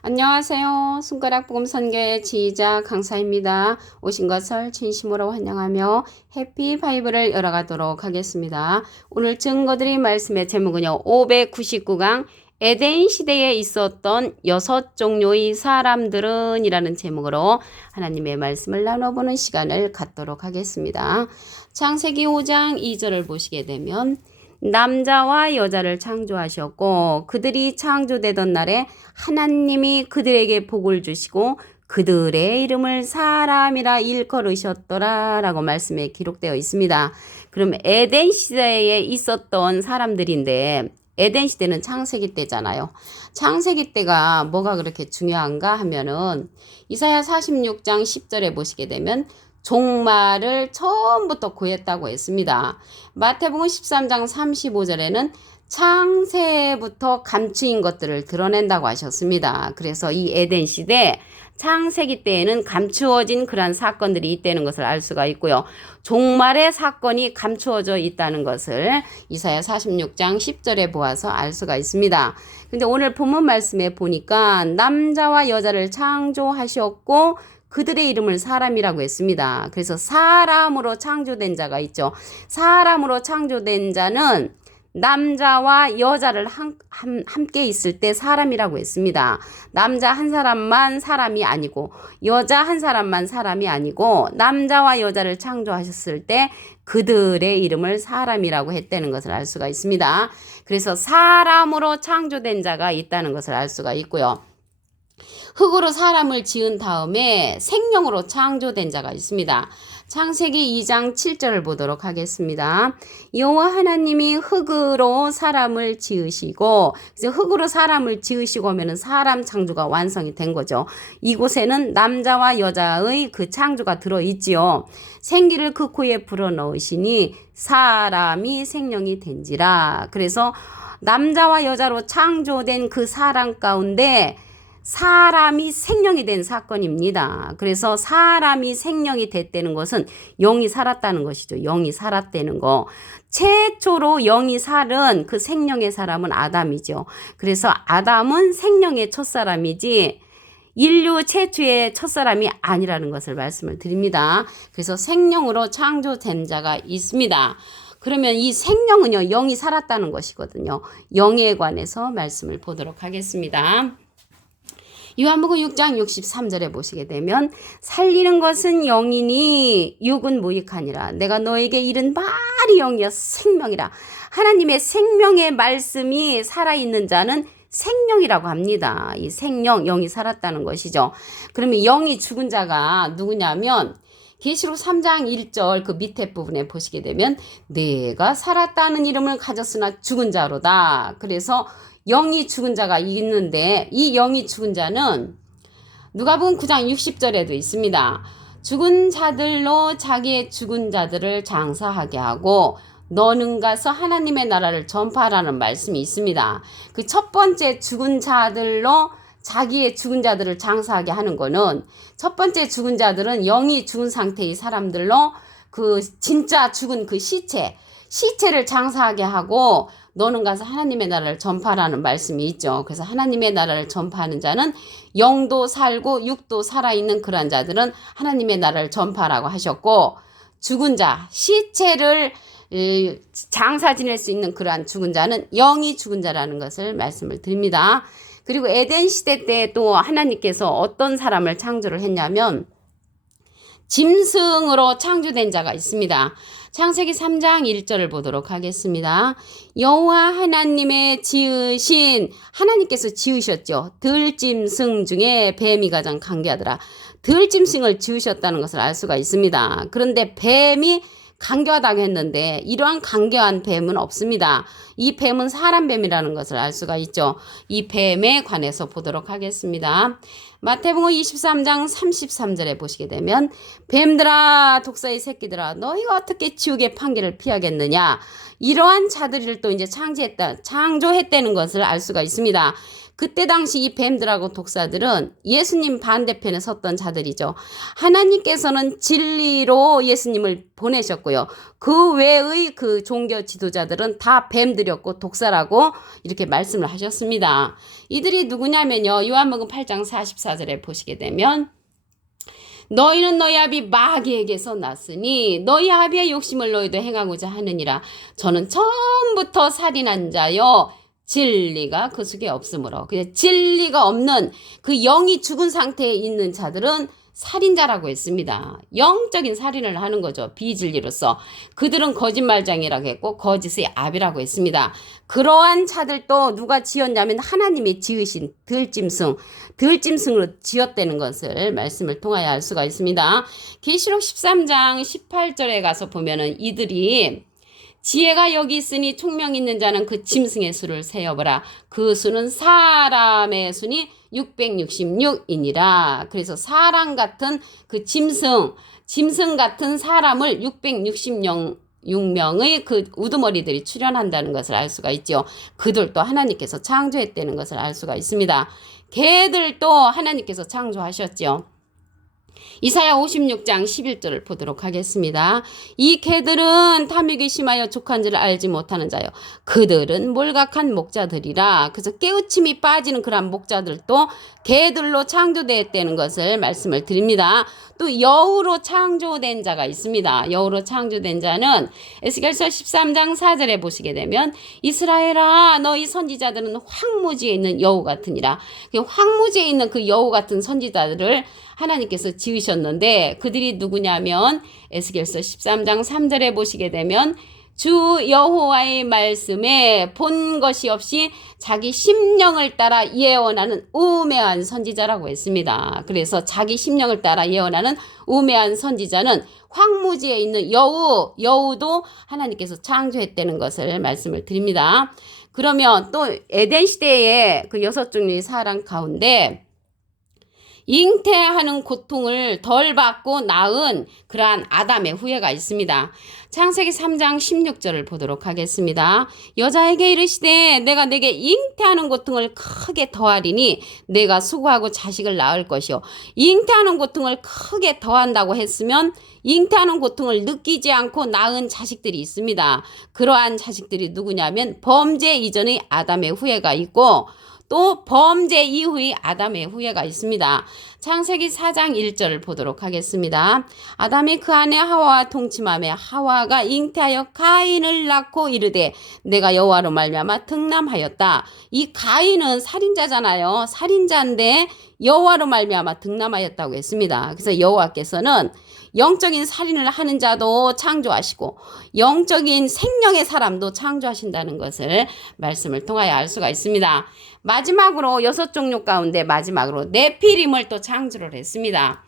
안녕하세요. 손가락 복음 선교의 지휘자 강사입니다. 오신 것을 진심으로 환영하며 해피 바이블을 열어가도록 하겠습니다. 오늘 증거드린 말씀의 제목은요. 599강 에덴 시대에 있었던 6종류의 사람들은 이라는 제목으로 하나님의 말씀을 나눠보는 시간을 갖도록 하겠습니다. 창세기 5장 2절을 보시게 되면 남자와 여자를 창조하셨고 그들이 창조되던 날에 하나님이 그들에게 복을 주시고 그들의 이름을 사람이라 일컬으셨더라 라고 말씀에 기록되어 있습니다. 그럼 에덴 시대에 있었던 사람들인데 에덴 시대는 창세기 때잖아요. 창세기 때가 뭐가 그렇게 중요한가 하면은 이사야 46장 10절에 보시게 되면 종말을 처음부터 구했다고 했습니다. 마태복음 13장 35절에는 창세부터 감추인 것들을 드러낸다고 하셨습니다. 그래서 이 에덴 시대 창세기 때에는 감추어진 그러한 사건들이 있다는 것을 알 수가 있고요. 종말의 사건이 감추어져 있다는 것을 이사야 46장 10절에 보아서 알 수가 있습니다. 근데 오늘 본문 말씀에 보니까 남자와 여자를 창조하셨고 그들의 이름을 사람이라고 했습니다. 그래서 사람으로 창조된 자가 있죠. 사람으로 창조된 자는 남자와 여자를 함께 있을 때 사람이라고 했습니다. 남자 한 사람만 사람이 아니고 여자 한 사람만 사람이 아니고 남자와 여자를 창조하셨을 때 그들의 이름을 사람이라고 했다는 것을 알 수가 있습니다. 그래서 사람으로 창조된 자가 있다는 것을 알 수가 있고요. 흙으로 사람을 지은 다음에 생명으로 창조된 자가 있습니다. 창세기 2장 7절을 보도록 하겠습니다. 여호와 하나님이 흙으로 사람을 지으시고 이제 흙으로 사람을 지으시고 하면은 사람 창조가 완성이 된 거죠. 이곳에는 남자와 여자의 그 창조가 들어있지요. 생기를 그 코에 불어넣으시니 사람이 생명이 된지라. 그래서 남자와 여자로 창조된 그 사람 가운데 사람이 생명이 된 사건입니다. 그래서 사람이 생명이 됐다는 것은 영이 살았다는 것이죠. 영이 살았다는 거. 최초로 영이 살은 그 생명의 사람은 아담이죠. 그래서 아담은 생명의 첫사람이지 인류 최초의 첫사람이 아니라는 것을 말씀을 드립니다. 그래서 생명으로 창조된 자가 있습니다. 그러면 이 생명은요, 영이 살았다는 것이거든요. 영에 관해서 말씀을 보도록 하겠습니다. 요한복음 6장 63절에 보시게 되면 살리는 것은 영이니 육은 무익하니라. 내가 너에게 이른 말이 영이여 생명이라. 하나님의 생명의 말씀이 살아있는 자는 생명이라고 합니다. 이 생명, 영이 살았다는 것이죠. 그러면 영이 죽은 자가 누구냐면 계시록 3장 1절 그 밑에 부분에 보시게 되면 내가 살았다는 이름을 가졌으나 죽은 자로다. 그래서 영이 죽은 자가 있는데 이 영이 죽은 자는 누가복음 9장 60절에도 있습니다. 죽은 자들로 자기의 죽은 자들을 장사하게 하고 너는 가서 하나님의 나라를 전파하라는 말씀이 있습니다. 그 첫 번째 죽은 자들로 자기의 죽은 자들을 장사하게 하는 거는 첫 번째 죽은 자들은 영이 죽은 상태의 사람들로 그 진짜 죽은 그 시체를 장사하게 하고 너는 가서 하나님의 나라를 전파하라는 말씀이 있죠. 그래서 하나님의 나라를 전파하는 자는 영도 살고 육도 살아있는 그런 자들은 하나님의 나라를 전파하라고 하셨고 죽은 자, 시체를 장사 지낼 수 있는 그러한 죽은 자는 영이 죽은 자라는 것을 말씀을 드립니다. 그리고 에덴 시대 때 또 하나님께서 어떤 사람을 창조를 했냐면 짐승으로 창조된 자가 있습니다. 창세기 3장 1절을 보도록 하겠습니다. 여호와 하나님의 지으신 하나님께서 지으셨죠. 들짐승 중에 뱀이 가장 강교하더라. 들짐승을 지으셨다는 것을 알 수가 있습니다. 그런데 뱀이 강교하다고 했는데 이러한 강교한 뱀은 없습니다. 이 뱀은 사람 뱀이라는 것을 알 수가 있죠. 이 뱀에 관해서 보도록 하겠습니다. 마태복음 23장 33절에 보시게 되면 뱀들아 독사의 새끼들아 너희가 어떻게 지옥의 판결을 피하겠느냐. 이러한 자들을 또 이제 창조했다는 것을 알 수가 있습니다. 그때 당시 이 뱀들하고 독사들은 예수님 반대편에 섰던 자들이죠. 하나님께서는 진리로 예수님을 보내셨고요. 그 외의 그 종교 지도자들은 다 뱀들이었고 독사라고 이렇게 말씀을 하셨습니다. 이들이 누구냐면요. 요한복음 8장 44절에 보시게 되면 너희는 너희 아비 마귀에게서 났으니 너희 아비의 욕심을 너희도 행하고자 하느니라. 저는 처음부터 살인한 자요. 진리가 그 속에 없으므로. 진리가 없는 그 영이 죽은 상태에 있는 자들은 살인자라고 했습니다. 영적인 살인을 하는 거죠. 비진리로서. 그들은 거짓말장이라고 했고 거짓의 아비라고 했습니다. 그러한 자들도 누가 지었냐면 하나님이 지으신 들짐승으로 지었다는 것을 말씀을 통하여 알 수가 있습니다. 계시록 13장 18절에 가서 보면은 이들이 지혜가 여기 있으니 총명 있는 자는 그 짐승의 수를 세어보라. 그 수는 사람의 수니 666이니라. 그래서 사람 같은 그 짐승 같은 사람을 666명의 그 우두머리들이 출현한다는 것을 알 수가 있죠. 그들도 하나님께서 창조했다는 것을 알 수가 있습니다. 개들도 하나님께서 창조하셨죠. 이사야 56장 11절을 보도록 하겠습니다. 이 개들은 탐욕이 심하여 족한 줄을 알지 못하는 자요. 그들은 몰각한 목자들이라. 그래서 깨우침이 빠지는 그런 목자들도 개들로 창조되었다는 것을 말씀을 드립니다. 또 여우로 창조된 자가 있습니다. 여우로 창조된 자는 에스겔서 13장 4절에 보시게 되면 이스라엘아 너희 선지자들은 황무지에 있는 여우 같으니라. 황무지에 있는 그 여우 같은 선지자들을 하나님께서 지으셨는데 그들이 누구냐면 에스겔서 13장 3절에 보시게 되면 주 여호와의 말씀에 본 것이 없이 자기 심령을 따라 예언하는 우매한 선지자라고 했습니다. 그래서 자기 심령을 따라 예언하는 우매한 선지자는 황무지에 있는 여우도 하나님께서 창조했다는 것을 말씀을 드립니다. 그러면 또 에덴 시대의 그 6종류의 사람 가운데 잉태하는 고통을 덜 받고 낳은 그러한 아담의 후예가 있습니다. 창세기 3장 16절을 보도록 하겠습니다. 여자에게 이르시되 내가 내게 잉태하는 고통을 크게 더하리니 내가 수고하고 자식을 낳을 것이요. 잉태하는 고통을 크게 더한다고 했으면 잉태하는 고통을 느끼지 않고 낳은 자식들이 있습니다. 그러한 자식들이 누구냐면 범죄 이전의 아담의 후예가 있고 또 범죄 이후의 아담의 후예가 있습니다. 창세기 4장 1절을 보도록 하겠습니다. 아담이 그 아내 하와와 동침하며 하와가 잉태하여 가인을 낳고 이르되 내가 여호와로 말미암아 등남하였다. 이 가인은 살인자잖아요. 살인자인데 여호와로 말미암아 등남하였다고 했습니다. 그래서 여호와께서는 영적인 살인을 하는 자도 창조하시고 영적인 생명의 사람도 창조하신다는 것을 말씀을 통하여 알 수가 있습니다. 마지막으로 6종류 가운데 마지막으로 네피림을 또 창조를 했습니다.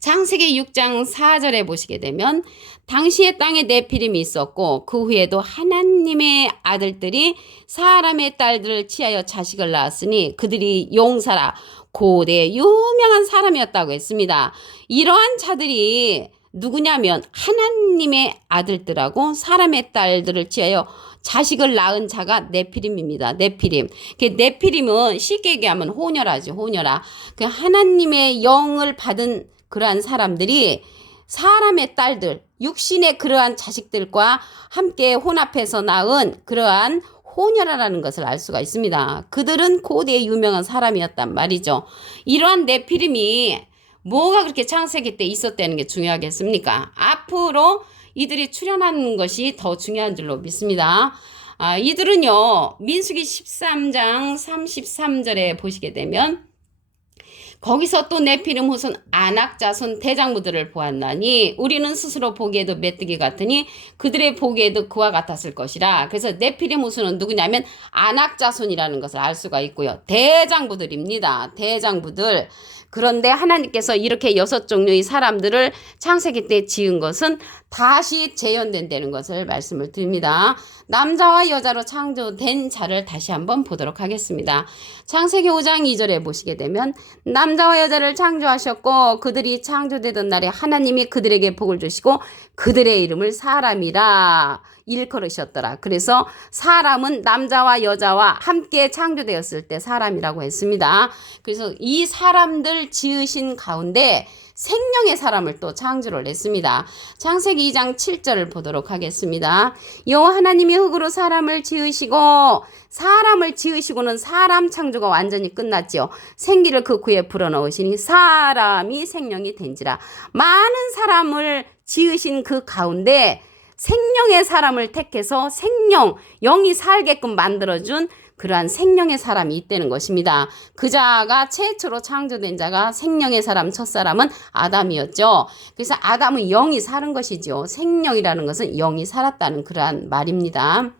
창세기 6장 4절에 보시게 되면 당시에 땅에 네피림이 있었고 그 후에도 하나님의 아들들이 사람의 딸들을 취하여 자식을 낳았으니 그들이 용사라 고대 유명한 사람이었다고 했습니다. 이러한 자들이 누구냐면 하나님의 아들들하고 사람의 딸들을 취하여 자식을 낳은 자가 네피림입니다. 네피림은 쉽게 얘기하면 호녀라죠. 호녀라. 그 하나님의 영을 받은 그러한 사람들이 사람의 딸들, 육신의 그러한 자식들과 함께 혼합해서 낳은 그러한 호녀라라는 것을 알 수가 있습니다. 그들은 고대의 유명한 사람이었단 말이죠. 이러한 네피림이 뭐가 그렇게 창세기 때 있었다는 게 중요하겠습니까? 앞으로 이들이 출현하는 것이 더 중요한 줄로 믿습니다. 이들은요, 민수기 13장 33절에 보시게 되면 거기서 또 네피림 후손 아낙 자손 대장부들을 보았나니 우리는 스스로 보기에도 메뚜기 같으니 그들의 보기에도 그와 같았을 것이라. 그래서 네피림 후손은 누구냐면 아낙 자손이라는 것을 알 수가 있고요. 대장부들입니다. 대장부들. 그런데 하나님께서 이렇게 6종류의 사람들을 창세기 때 지은 것은 다시 재현된다는 것을 말씀을 드립니다. 남자와 여자로 창조된 자를 다시 한번 보도록 하겠습니다. 창세기 5장 2절에 보시게 되면 남자와 여자를 창조하셨고 그들이 창조되던 날에 하나님이 그들에게 복을 주시고 그들의 이름을 사람이라 일컬으셨더라. 그래서 사람은 남자와 여자와 함께 창조되었을 때 사람이라고 했습니다. 그래서 이 사람들 지으신 가운데 생명의 사람을 또 창조를 했습니다. 창세기 2장 7절을 보도록 하겠습니다. 여호와 하나님이 흙으로 사람을 지으시고는 사람 창조가 완전히 끝났지요. 생기를 그 구에 불어넣으시니 사람이 생명이 된지라. 많은 사람을 지으신 그 가운데 생명의 사람을 택해서 영이 살게끔 만들어준 그러한 생명의 사람이 있다는 것입니다. 그 자가 최초로 창조된 자가 생명의 사람, 첫사람은 아담이었죠. 그래서 아담은 영이 사는 것이죠. 생명이라는 것은 영이 살았다는 그러한 말입니다.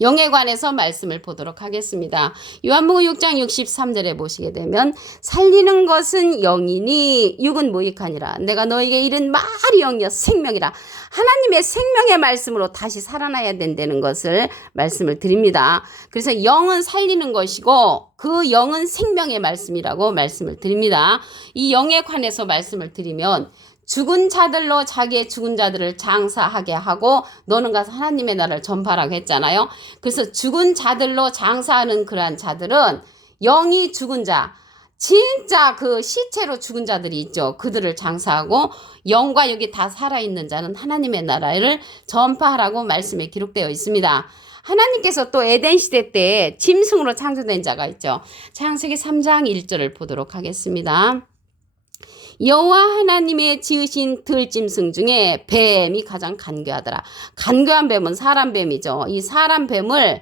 영에 관해서 말씀을 보도록 하겠습니다. 요한복음 6장 63절에 보시게 되면 살리는 것은 영이니 육은 무익하니라. 내가 너에게 이른 말이 영이여 생명이라. 하나님의 생명의 말씀으로 다시 살아나야 된다는 것을 말씀을 드립니다. 그래서 영은 살리는 것이고 그 영은 생명의 말씀이라고 말씀을 드립니다. 이 영에 관해서 말씀을 드리면 죽은 자들로 자기의 죽은 자들을 장사하게 하고 너는 가서 하나님의 나라를 전파하라고 했잖아요. 그래서 죽은 자들로 장사하는 그러한 자들은 영이 죽은 자, 진짜 그 시체로 죽은 자들이 있죠. 그들을 장사하고 영과 여기 다 살아있는 자는 하나님의 나라를 전파하라고 말씀에 기록되어 있습니다. 하나님께서 또 에덴 시대 때 짐승으로 창조된 자가 있죠. 창세기 3장 1절을 보도록 하겠습니다. 여호와 하나님의 지으신 들짐승 중에 뱀이 가장 간교하더라. 간교한 뱀은 사람 뱀이죠. 이 사람 뱀을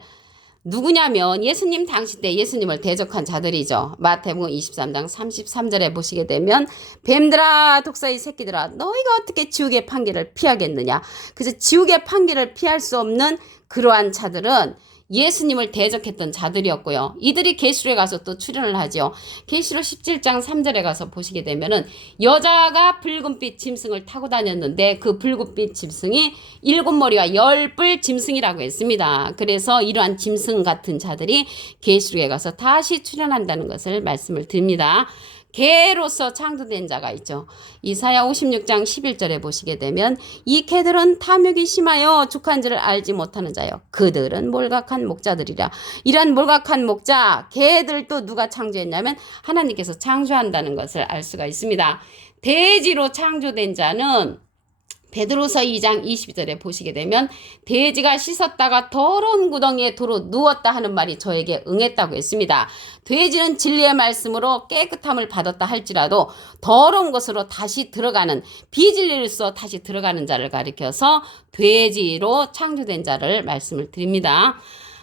누구냐면 예수님 당시 때 예수님을 대적한 자들이죠. 마태복음 23장 33절에 보시게 되면 뱀들아 독사의 새끼들아 너희가 어떻게 지옥의 판결을 피하겠느냐. 그래서 지옥의 판결을 피할 수 없는 그러한 자들은 예수님을 대적했던 자들이었고요. 이들이 계시록에 가서 또 출연을 하죠. 계시록 17장 3절에 가서 보시게 되면은 여자가 붉은빛 짐승을 타고 다녔는데 그 붉은빛 짐승이 7머리와 10뿔 짐승이라고 했습니다. 그래서 이러한 짐승 같은 자들이 계시록에 가서 다시 출연한다는 것을 말씀을 드립니다. 개로서 창조된 자가 있죠. 이사야 56장 11절에 보시게 되면 이 개들은 탐욕이 심하여 죽한 줄을 알지 못하는 자요. 그들은 몰각한 목자들이라. 이런 몰각한 목자, 개들도 누가 창조했냐면 하나님께서 창조한다는 것을 알 수가 있습니다. 돼지로 창조된 자는 베드로서 2장 20절에 보시게 되면 돼지가 씻었다가 더러운 구덩이에 도로 누웠다 하는 말이 저에게 응했다고 했습니다. 돼지는 진리의 말씀으로 깨끗함을 받았다 할지라도 더러운 것으로 다시 들어가는 비진리로서 다시 들어가는 자를 가리켜서 돼지로 창조된 자를 말씀을 드립니다.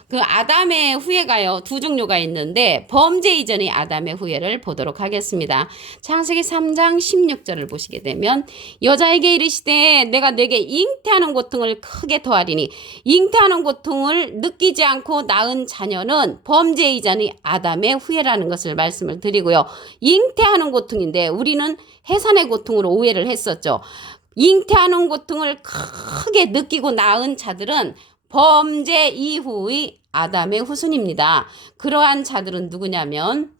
그 아담의 후예가요, 두 종류가 있는데 범죄 이전의 아담의 후예를 보도록 하겠습니다. 창세기 3장 16절을 보시게 되면 여자에게 이르시되 내가 내게 잉태하는 고통을 크게 더하리니 잉태하는 고통을 느끼지 않고 낳은 자녀는 범죄 이전의 아담의 후예라는 것을 말씀을 드리고요. 잉태하는 고통인데 우리는 해산의 고통으로 오해를 했었죠. 잉태하는 고통을 크게 느끼고 낳은 자들은 범죄 이후의 아담의 후손입니다. 그러한 자들은 누구냐면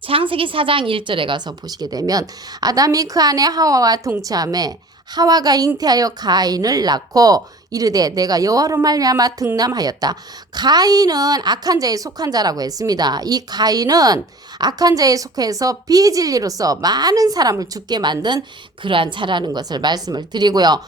창세기 4장 1절에 가서 보시게 되면 아담이 그 안에 하와와 동침하매 하와가 잉태하여 가인을 낳고 이르되 내가 여호와로 말미암아 등남하였다. 가인은 악한 자에 속한 자라고 했습니다. 이 가인은 악한 자에 속해서 비진리로서 많은 사람을 죽게 만든 그러한 자라는 것을 말씀을 드리고요.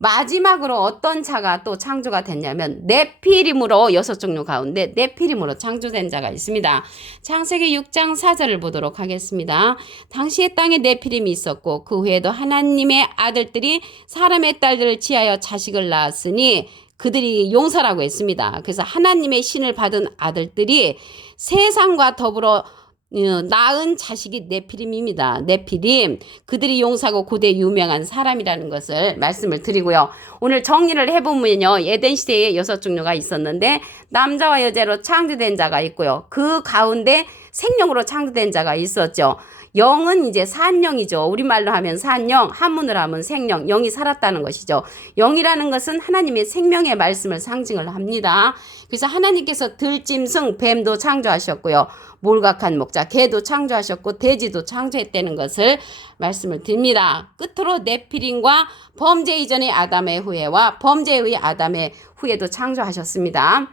마지막으로 어떤 자가 또 창조가 됐냐면 네피림으로 6종류 가운데 네피림으로 창조된 자가 있습니다. 창세기 6장 4절을 보도록 하겠습니다. 당시에 땅에 네피림이 있었고 그 후에도 하나님의 아들들이 사람의 딸들을 취하여 자식을 낳았으니 그들이 용사라고 했습니다. 그래서 하나님의 신을 받은 아들들이 세상과 더불어 낳은 자식이 네피림입니다. 네피림, 그들이 용사고 고대 유명한 사람이라는 것을 말씀을 드리고요. 오늘 정리를 해보면요, 에덴 시대에 6종류가 있었는데 남자와 여자로 창조된 자가 있고요. 그 가운데 생명으로 창조된 자가 있었죠. 영은 이제 산영이죠. 우리말로 하면 산영, 한문으로 하면 생영, 영이 살았다는 것이죠. 영이라는 것은 하나님의 생명의 말씀을 상징을 합니다. 그래서 하나님께서 들짐승, 뱀도 창조하셨고요. 몰각한 목자, 개도 창조하셨고 돼지도 창조했다는 것을 말씀을 드립니다. 끝으로 네피림과 범죄 이전의 아담의 후예와 범죄의 후예 아담의 후예도 창조하셨습니다.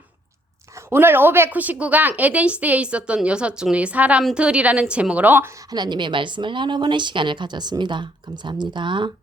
오늘 599강 에덴 시대에 있었던 6종류의 사람들이라는 제목으로 하나님의 말씀을 나눠보는 시간을 가졌습니다. 감사합니다.